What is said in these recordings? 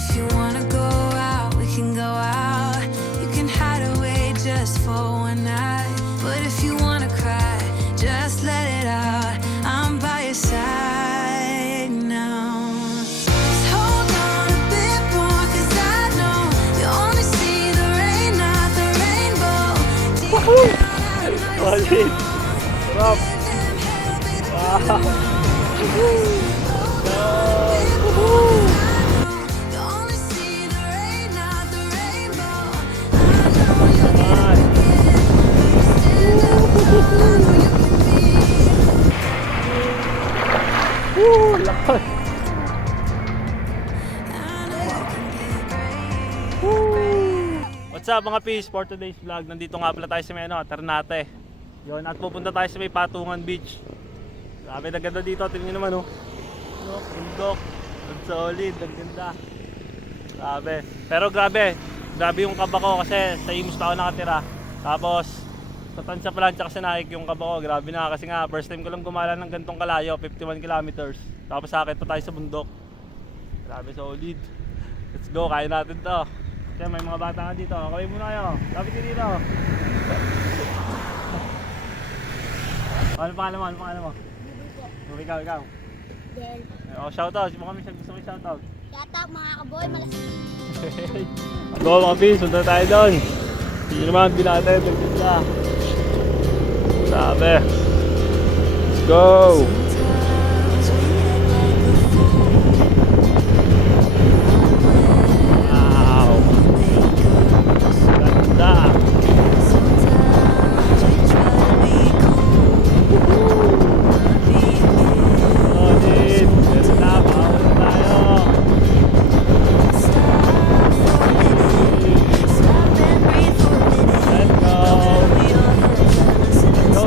If you wanna go out, we can go out. You can hide away just for one night. But if you wanna cry, just let it out. I'm by your side now. Just hold on a bit more, 'cause I know you only see the rain, not the rainbow. Deep down, I know you're Sarap. Wow. you only see the rain, not the rainbow. I know you can Lakas. What's up mga peace? For today's vlog, nandito nga pala tayo sa may Ternate. Yun, at pupunta tayo sa may Patungan Beach. Grabe, ang ganda dito. Tingnan nyo naman, oh. Bundok. Ang solid, ang ganda. Grabe. Pero grabe yung kaba ko kasi sa Imus pa ako nakatira. Tapos, sa Tansya pa lang tsaka sa Naik yung kaba ko. Grabe na kasi nga, first time ko lang gumala ng gantong kalayo, 51 kilometers. Tapos sakit pa tayo sa bundok. Grabe, solid. Let's go, kaya natin to. Kasi may mga bata nga dito. Kaway muna kayo. Lapit ka dito. Ano pangalan mo? Ikaw. Then, Shoutout. Baka may gusto mo shoutout. shoutout mga kaboy, malasing. Go mga pins, punta tayo doon. Hindi naman, natin. Pagkita. Sabi. Let's go. Wow. Ganda. Solid. Ganda. Pakawala tayo.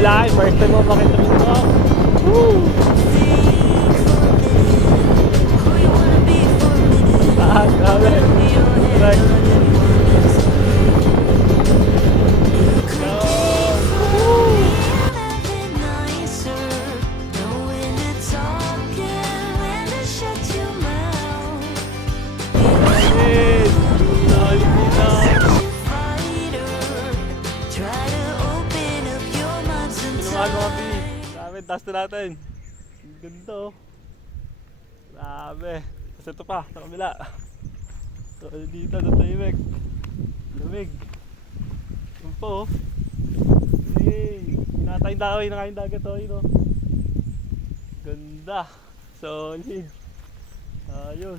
Wala, first time mo makita mo. Woo! Grabe. Right. Go! Taas na natin. Ganda, oh. Grabe. Tapos ito pa, sa kabila. So dito, sa Taymek. Lamig. Yun po, oh. Hey, nakain dagat, oh, yun, oh. Ganda. Solid. Ayos.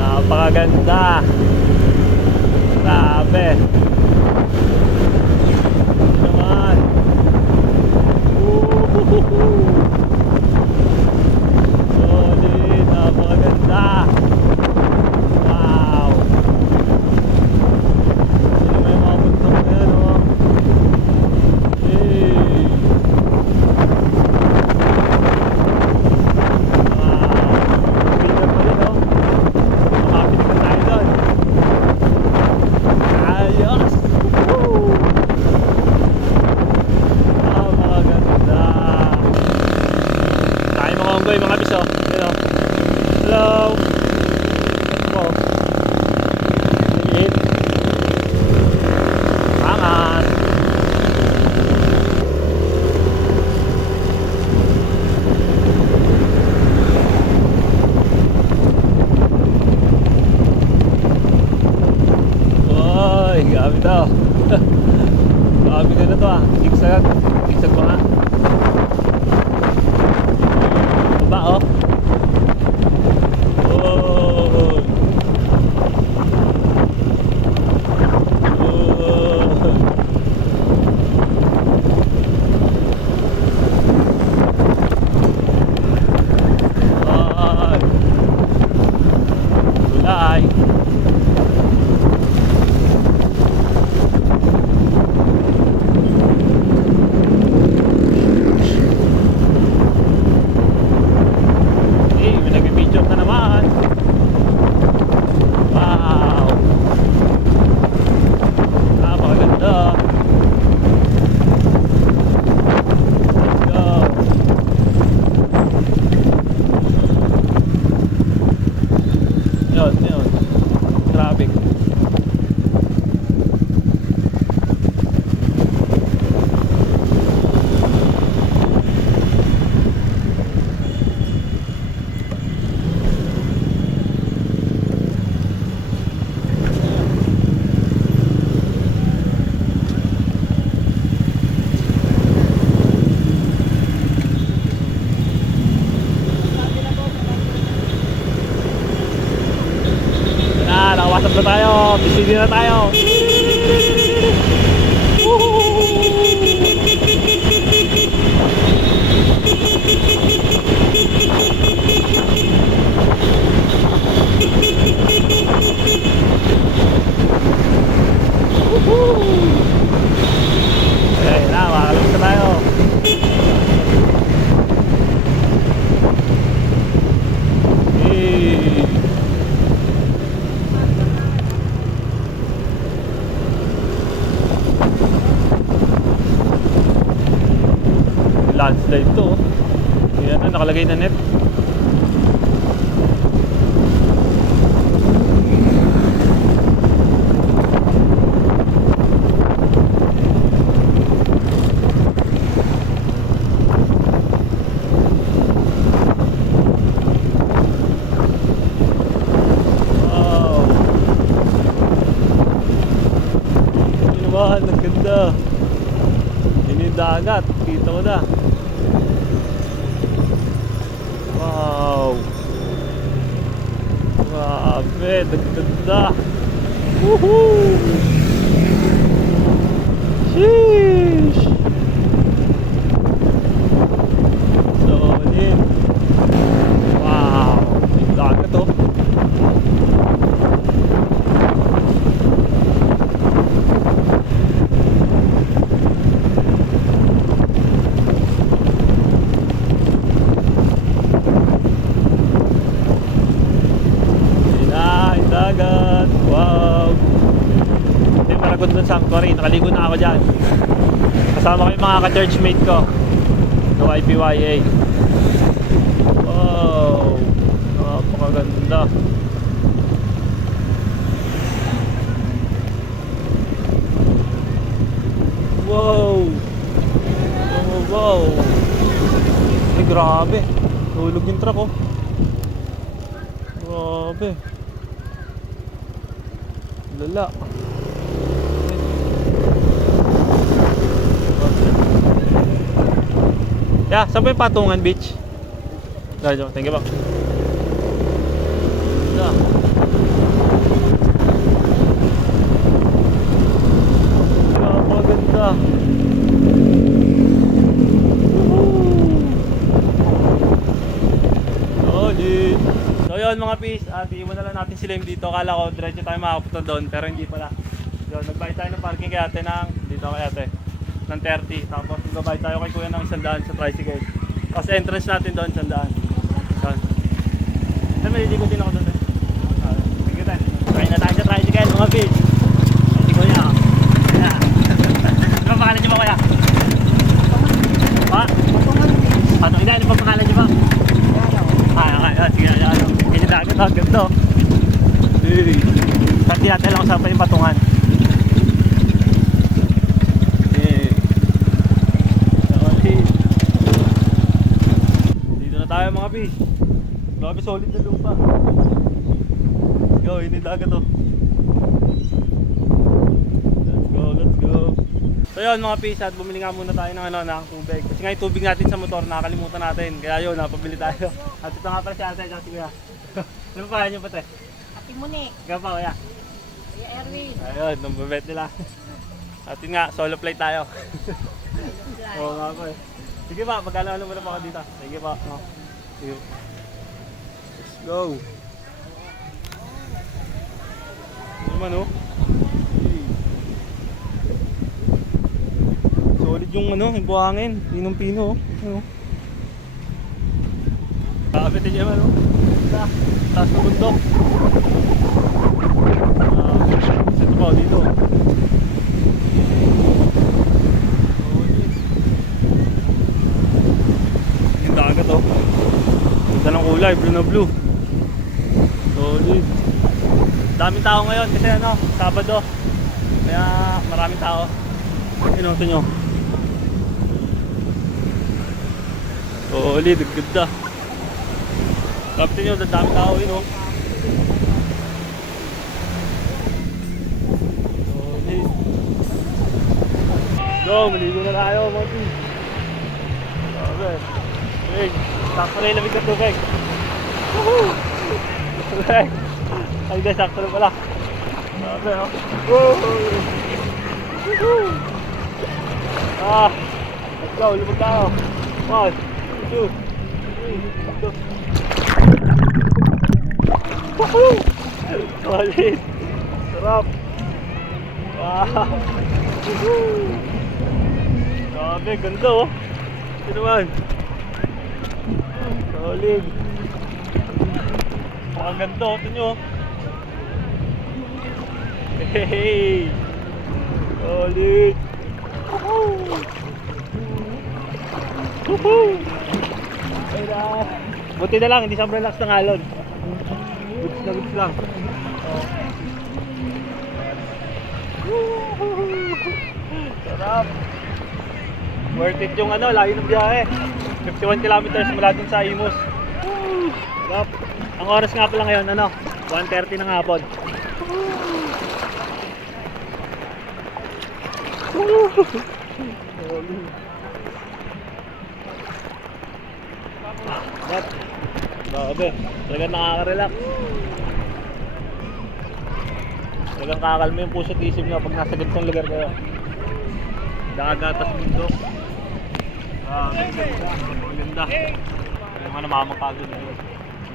Napakaganda. Grabe. Naman. Solid, napakaganda. Wow. Sino may mga bundok na yan, oh. Hey. Wow. Picture pa rin, oh. Makapinig na tayo doon. Ayos. Woo. Mga biso. Hello. Yun. Traffic. Nakawasap na tayo, busy na tayo. Ayun na, makakalap na tayo. Landslide to. Yan na, nakalagay na net. Wow. Yun naman, ang ganda. Yun yung dagat, kita mo na. Wow! Grabe, nagganda! Woohoo! Sheesh! Solid! Wow! May dagat to! Dagat. Wow. Yung Maragon Sanctuary, nakaligo na ako dyan. Kasama ko yung mga ka-churchmate ko sa YPYA. Wow, napakaganda. Wow. Wow. Ay, grabe, hulog yung truck, oh. Grabe. Lala. Yeah, saan ba yung Patungan Beach? Thank you po. Yeah. Maganda. Solid. So yun mga peace, iwan na lang natin sila yung dito. Akala ko diretso tayo makakapunta doon, pero hindi pala. Yun, nagbayad tayo ng parking kay ate ng, dito kay ate, ng 30. Tapos nagbayad tayo kay kuya ng 100 sa tricycle. Tapos entrance natin doon, 100. Yun. Saan may lilikutin ako doon? Sige tayo. Try na tayo sa tricycle mga peace. Hindi ko niya. Ano pa pangalan niyo ba kuya? Pa? Ano? Hindi, ano pa pangalan niyo ba? Sige, ano? Hindi na agad agad to. Pati natin lang usapan yung Patungan. Dito na tayo mga pis. Grabe solid na lupa. Go, hindi na agad to. Let's go. So yun mga pis, at bumili nga muna tayo ng, ng tubig. Kasi nga yung tubig natin sa motor, nakakalimutan natin. Kaya yun, napabili tayo. At ito nga pala si ate, si kuya. Ano pa nyo pati? Ate Monique. Ikaw pa kuya? Kuya Erwin. Ayun, nambabet nila. At yun nga, solo flight tayo. Oo nga po eh. Sige pa, magkano muna pa ako dito. Sige pa. Sige. Let's go. Ano naman oh? Solid yung yung buhangin. Pinong-pino oh. Kapitin niya man oh. Taas na bundok. Ito pa dito. Yung dagat oh. Ganda ng kulay, blue na blue. Solid. Daming tao ngayon kasi ano, Sabado. Kaya maraming tao. Ito nyo. Solid, ganda. Kapit nyo, daming tao yun oh. Solid. Go, maligo na tayo mga team. Okay. Okay, sakto na yung lamig ng tubig. Woohoo! Okay. Ay guys, sakto na pala. Okay, oh. Woohoo! Woohoo! Let's go, lumag tayo. 1, 2, 3, go. Woohoo! Solid! Sarap! Wow! Woohoo! Grabe, ganda oh! Ito naman! Solid! Mukhang ganda oh, ito nyo oh! Hey! Solid! Woohoo! Woohoo! Ayun. Buti na lang, hindi sobrang relax ng alon. Goods na goods lang. Oh. Woohoo! Sarap! Worth it yung ano, layo ng biyahe. 51 kilometers mula dun sa Imus. Sarap! Ang oras nga pala ngayon, ano, 1:30 ng hapon. Yep. Grabe, talagang nakaka-relax. Talagang kakakalma yung puso't isip nyo pag nasa ganitong lugar kayo. Dagat at mundo. Maganda. Yung mga namamangkagod dito.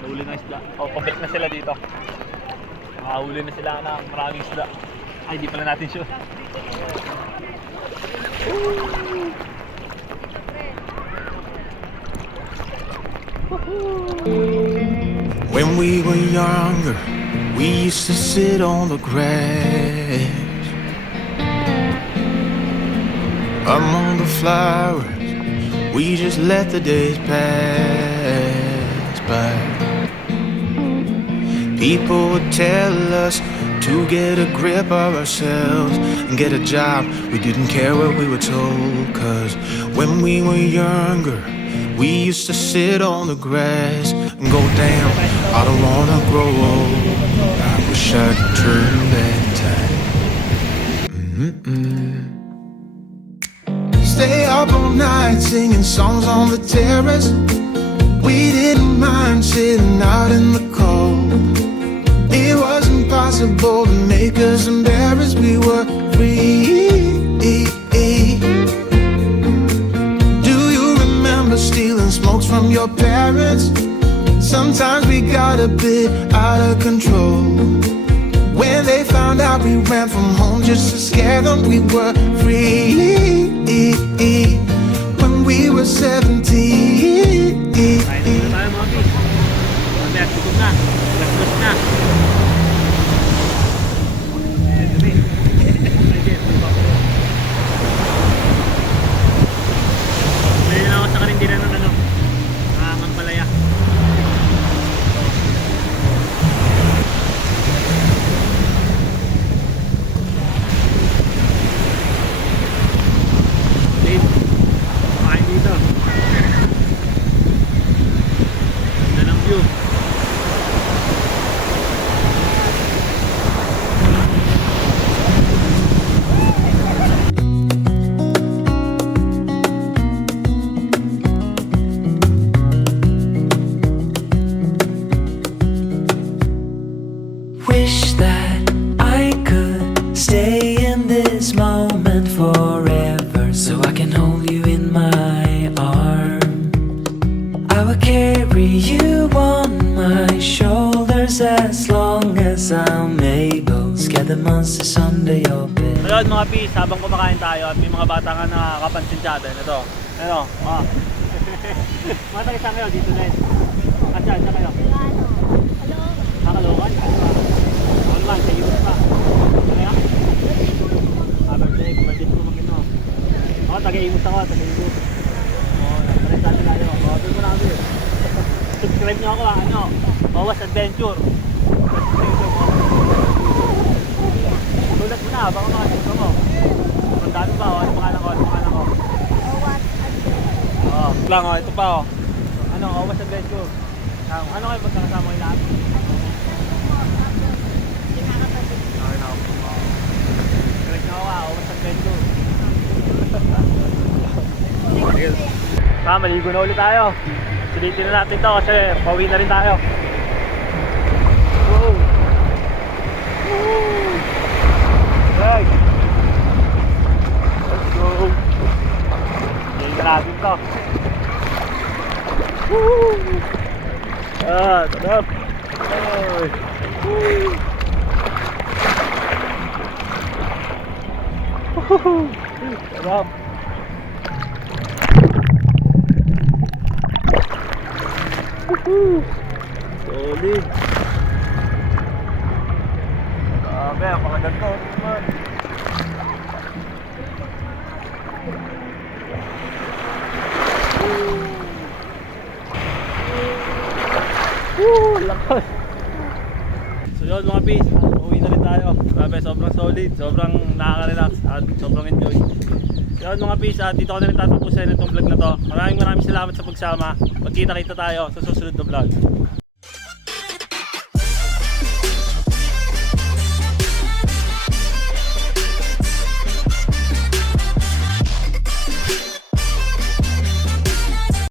Nahuli na isda. O, pabit na sila dito. Nakahuli na sila ng maraming isda. Ay, di pala natin sure. When we were younger, we used to sit on the grass among the flowers. We just let the days pass by. People would tell us to get a grip of ourselves and get a job. We didn't care what we were told, 'cause when we were younger, we used to sit on the grass and go, damn, I don't wanna grow old. I wish I could turn back time. Stay up all night singing songs on the terrace. We didn't mind sitting out in the cold. It wasn't possible to make us embarrassed. We were free. Stealing smokes from your parents. Sometimes we got a bit out of control. When they found out we ran from home just to scare them, we were free. When we were 17. Kain na tayo mga bis. Mamaya, sigod na. Gas-gas na. Ngayon ako sa karindiran ng ano, Ampalaya. Dito. Kain dito. Ganda ng view. Wish that I could stay in this moment forever, so I can hold you in my arms. I will carry you on my shoulders as long as I'm able. Scare the monsters under your bed. So yun mga pis, habang kumakain tayo at may mga bata nga nakakapansin sa atin. Ito, mga taga-saan kayo dito din? Saan kayo? Nakalokan? Ano naman, sa Imus pa? Kaya? Birthday ko mag-ino. Ako, taga-Imus ako, taga-Imus. Oo, nakalita natin tayo. Doon mo namin. Subscribe nyo ako, Bawas Adventure. lang oh, ito pa oh. Ano, Awas Adventure. Ano kayo pagkakasama kayo lahat? Okay na ako. Correct na ako Awas Adventure. Maligo na ulit tayo. Sulitin na natin to kasi pauwi na rin tayo. Woo! Woo! Hey! Let's go! Ngayon na natin to. Woo! Sarap! Hey! Woo! Woo! Sarap! Woohoo! Solid! Grabe, ang pakaganda naman. Lakas! So yun mga peace, uwi na rin tayo. Grabe, sobrang solid, sobrang nakaka-relax at sobrang enjoy. Yun mga peace, dito ko na rin tatapusin itong vlog na to. Maraming salamat sa pagsama. Magkita-kita tayo sa susunod na vlog.